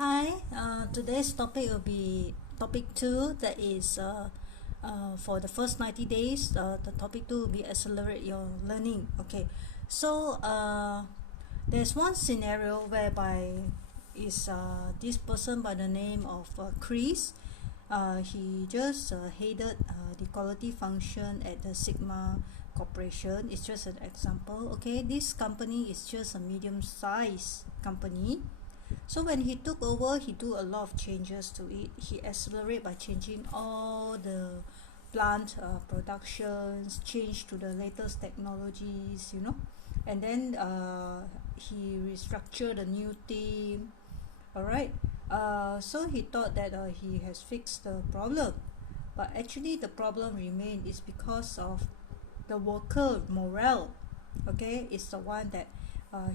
Hi, today's topic will be topic 2, that is for the first 90 days. The topic 2 will be accelerate your learning. Okay, so there's one scenario whereby is this person by the name of Chris. He just headed the quality function at the Sigma Corporation. It's just an example. Okay, this company is just a medium-sized company. So when he took over, he do a lot of changes to it. He accelerate by changing all the plant productions, change to the latest technologies, and then he restructured a new team. All right. So he thought that he has fixed the problem, but actually the problem remained is because of the worker morale. Okay, it's the one that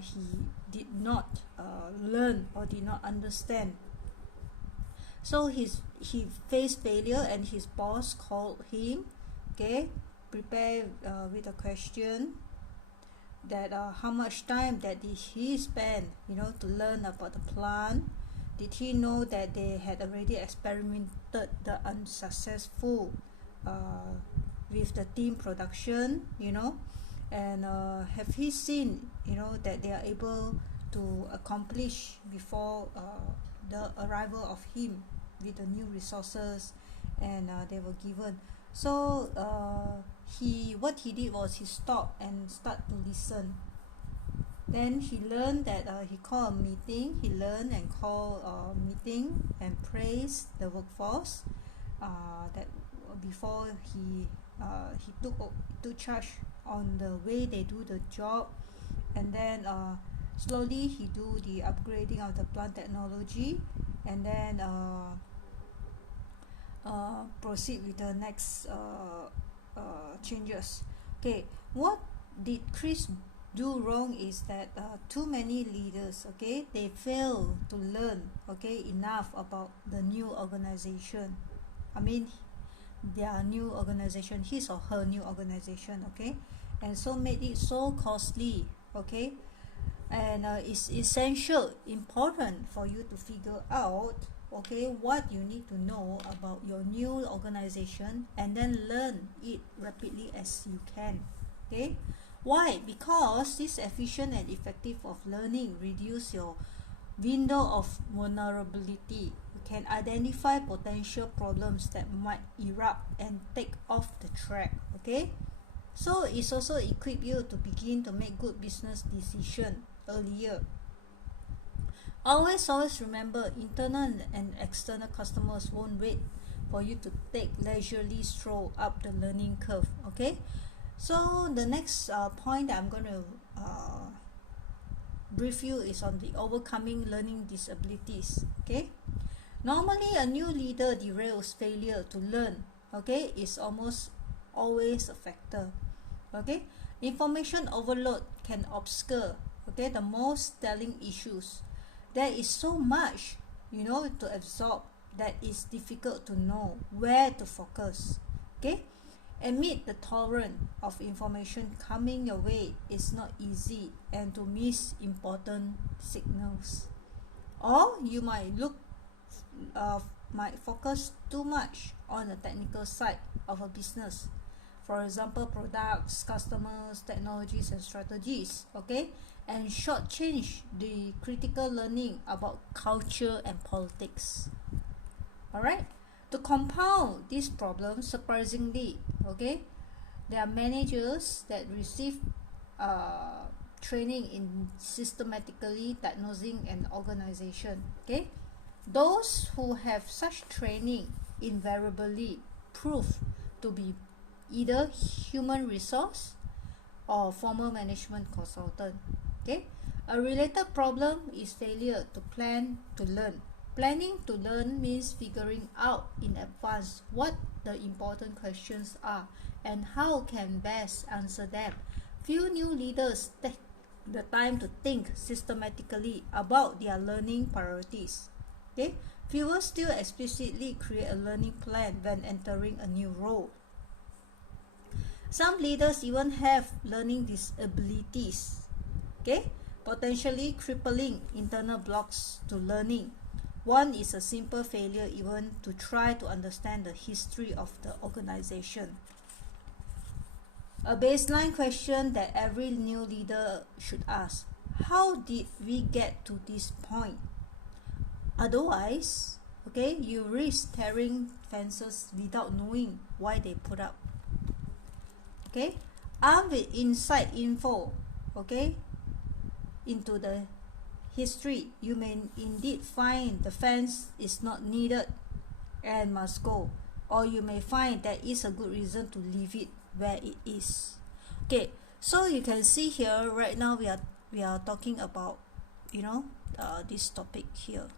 he did not learn or did not understand. So he faced failure, and his boss called him. Okay, prepare with a question that how much time that did he spend to learn about the plant. Did he know that they had already experimented the unsuccessful with the team production, and have he seen that they are able to accomplish before the arrival of him with the new resources and they were given. So what he did was he stopped and start to listen. Then he learned that he called a meeting. He learned and called a meeting and praised the workforce that before he took charge on the way they do the job. And then slowly he do the upgrading of the plant technology, and then proceed with the next changes. Okay, what did Chris do wrong is that too many leaders, okay, they fail to learn enough about the new organization. I mean their new organization, his or her new organization, okay, and so made it so costly, okay. And it's essential important for you to figure out what you need to know about your new organization, and then learn it rapidly as you can. Okay, why? Because this efficient and effective of learning reduce your window of vulnerability. You can identify potential problems that might erupt and take off the track. Okay, so it's also equip you to begin to make good business decision earlier. Always remember, internal and external customers won't wait for you to take leisurely stroll up the learning curve. Okay, so the next point that I'm going to brief you is on the overcoming learning disabilities. Okay, normally a new leader derails failure to learn. Okay, is almost always a factor. Okay, information overload can obscure the most telling issues. There is so much to absorb that is difficult to know where to focus. Okay, amid the torrent of information coming your way, it's not easy and to miss important signals, or you might might focus too much on the technical side of a business. For example, products, customers, technologies, and strategies, okay, and shortchange the critical learning about culture and politics. All right. To compound this problem, surprisingly, okay, there are managers that receive training in systematically diagnosing an organization. Okay, those who have such training invariably prove to be either human resource or former management consultant. Okay, a related problem is failure to plan to learn. Planning to learn means figuring out in advance what the important questions are and how can best answer them. Few new leaders take the time to think systematically about their learning priorities. Okay, fewer still explicitly create a learning plan when entering a new role. Some leaders even have learning disabilities, okay, potentially crippling internal blocks to learning. One is a simple failure even to try to understand the history of the organization. A baseline question that every new leader should ask: how did we get to this point? Otherwise, okay, you risk tearing fences without knowing why they put up. Okay, armed with inside info, okay, into the history, you may indeed find the fence is not needed and must go, or you may find there is a good reason to leave it where it is. Okay, so you can see here right now we are talking about, you know, this topic here.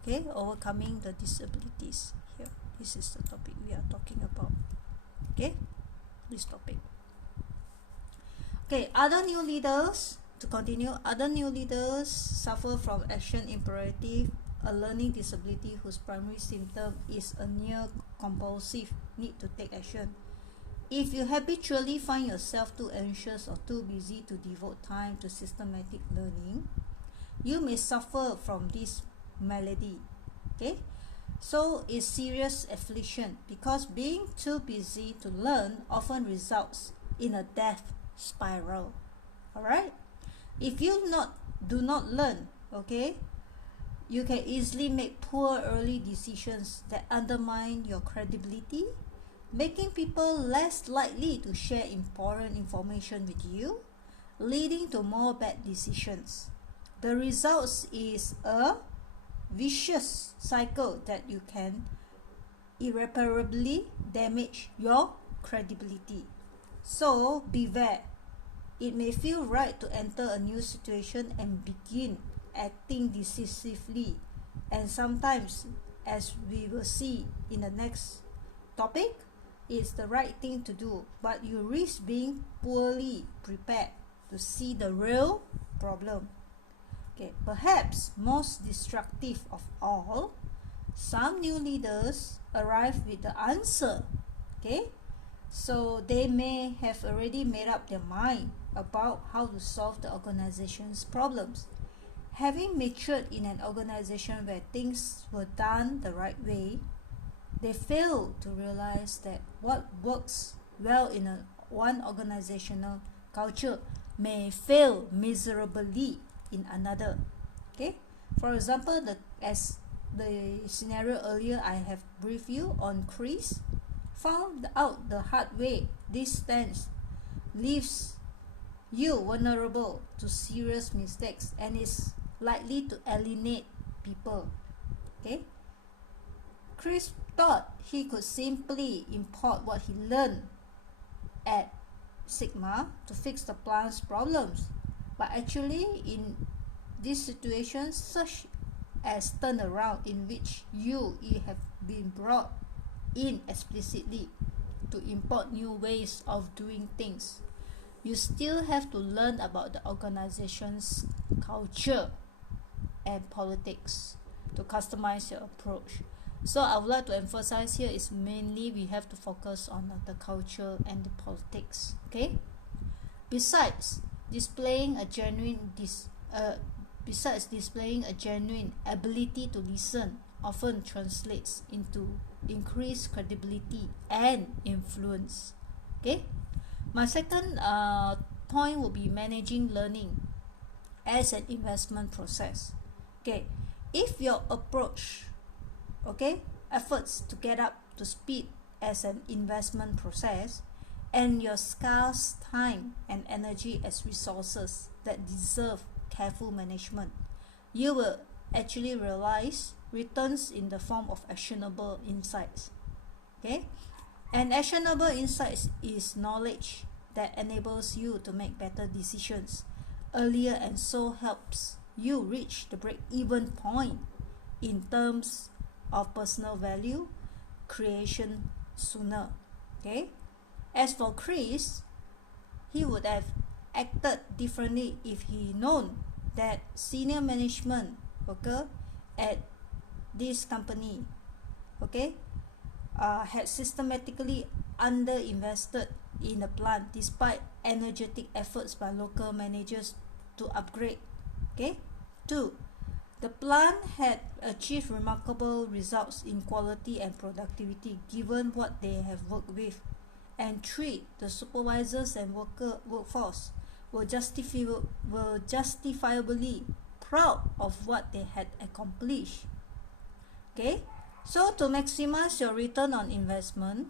Okay, overcoming the disabilities here. This is the topic we are talking about. Okay, this topic. Okay, other new leaders, to continue, other new leaders suffer from action imperative, a learning disability whose primary symptom is a near compulsive need to take action. If you habitually find yourself too anxious or too busy to devote time to systematic learning, you may suffer from this malady. Okay, so it's serious affliction, because being too busy to learn often results in a death spiral. All right, if you do not learn, okay, you can easily make poor early decisions that undermine your credibility, making people less likely to share important information with you, leading to more bad decisions. The result is a vicious cycle that you can irreparably damage your credibility. So beware. It may feel right to enter a new situation and begin acting decisively, and sometimes, as we will see in the next topic, it's the right thing to do, but you risk being poorly prepared to see the real problem. Okay, perhaps most destructive of all, some new leaders arrive with the answer. Okay, so they may have already made up their mind about how to solve the organization's problems. Having matured in an organization where things were done the right way, they fail to realize that what works well in one organizational culture may fail miserably in another. Okay, for example, as the scenario earlier I have briefed you on Chris, found out the hard way this stance leaves you vulnerable to serious mistakes and is likely to alienate people. Okay, Chris thought he could simply import what he learned at Sigma to fix the plant's problems, but actually in this situation, such as turnaround in which you have been brought in explicitly to import new ways of doing things, you still have to learn about the organization's culture and politics to customize your approach. So I would like to emphasize here is mainly we have to focus on the culture and the politics. Okay, besides displaying a genuine ability to listen often translates into increased credibility and influence. Okay, my second point will be managing learning as an investment process. Okay, if your approach, okay, efforts to get up to speed as an investment process, and your scarce time and energy as resources that deserve careful management, you will actually realize returns in the form of actionable insights. Okay, and actionable insights is knowledge that enables you to make better decisions earlier, and so helps you reach the break-even point in terms of personal value creation sooner. Okay, as for Chris, he would have acted differently if he known that senior management worker at this company, okay, had systematically underinvested in the plant despite energetic efforts by local managers to upgrade. Okay, 2. The plant had achieved remarkable results in quality and productivity given what they have worked with. And 3. The supervisors and workforce were justifiably proud of what they had accomplished. Okay, so to maximize your return on investment,